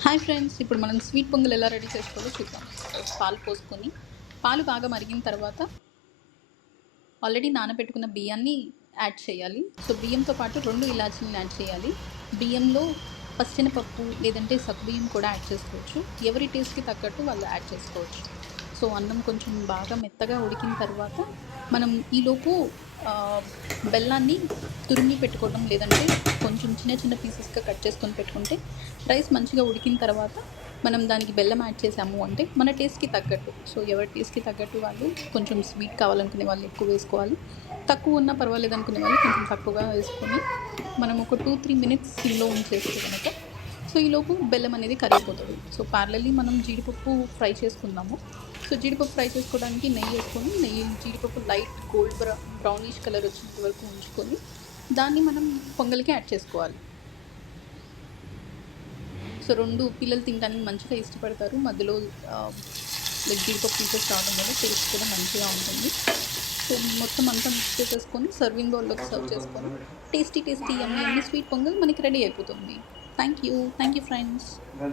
Hi friends, ఇప్పుడు మనం sweet pongal ఎలా రెడీ చేసుకోవాలో చూద్దాం. పాలు పోసుకొని, పాలు బాగా మరిగిన తర్వాత ఆల్రెడీ నానబెట్టుకున్న బియ్యాన్ని యాడ్ చేయాలి. సో, బియ్యంతో పాటు 2 ఇలాచీలను యాడ్ చేయాలి. బియ్యంలో పచ్చెనపప్పు లేదంటే సగ్గుబియ్యం కూడా యాడ్ చేసుకోవచ్చు. ఎవరి టేస్ట్‌కి తగ్గట్టు వాళ్ళు యాడ్ చేసుకోవచ్చు. సో, అన్నం కొంచెం బాగా మెత్తగా ఉడికిన తర్వాత మనం ఈలోపు ఆహ్, బెల్లాన్ని తురిమి పెట్టుకోవడం లేదంటే కొంచెం చిన్న చిన్న పీసెస్‌గా కట్ చేసుకొని పెట్టుకుంటే రైస్ మంచిగా ఉడికిన తర్వాత మనం దానికి బెల్లం యాడ్ చేసాము అంటే మన టేస్ట్‌కి తగ్గట్టు. సో, ఎవరి టేస్ట్‌కి తగ్గట్టు వాళ్ళు కొంచెం స్వీట్ కావాలనుకునే వాళ్ళు ఎక్కువ వేసుకోవాలి. తక్కువ ఉన్నా పర్వాలేదనుకునే వాళ్ళు కొంచెం తక్కువగా వేసుకొని మనం ఒక 2, 3 మినిట్స్ సిమ్‌లో ఉంచేస్తే గనక సో, ఈలోపు బెల్లం అనేది కరిగిపోతది. సో, ప్యారలల్లీ మనం జీడిపప్పు ఫ్రై చేసుకుందాము. సో, జీడిపప్పు ఫ్రై చేసుకోవడానికి నెయ్యేసుకొని జీడిపప్పు లైట్ గోల్డ్ బ్రౌనిష్ కలర్ వచ్చేంత వరకు ఉంచుకొని దాన్ని మనం పొంగల్‌కి యాడ్ చేసుకోవాలి. సో, 2 పిల్లలు తినడానికి మంచిగా ఇష్టపడతారు. మధ్యలో ఆహ్, లైక్ జీడిపప్పు పీసెస్ రావడం వల్ల టేస్ట్ కూడా మంచిగా ఉంటుంది. సో, మొత్తం అంతా మిక్స్ చేసేసుకొని సర్వింగ్ బౌల్‌లోకి సర్వ్ చేసుకొని టేస్టీ యమ్మీ యమ్మీ స్వీట్ పొంగల్ మనకి రెడీ అయిపోతుంది. Thank you friends.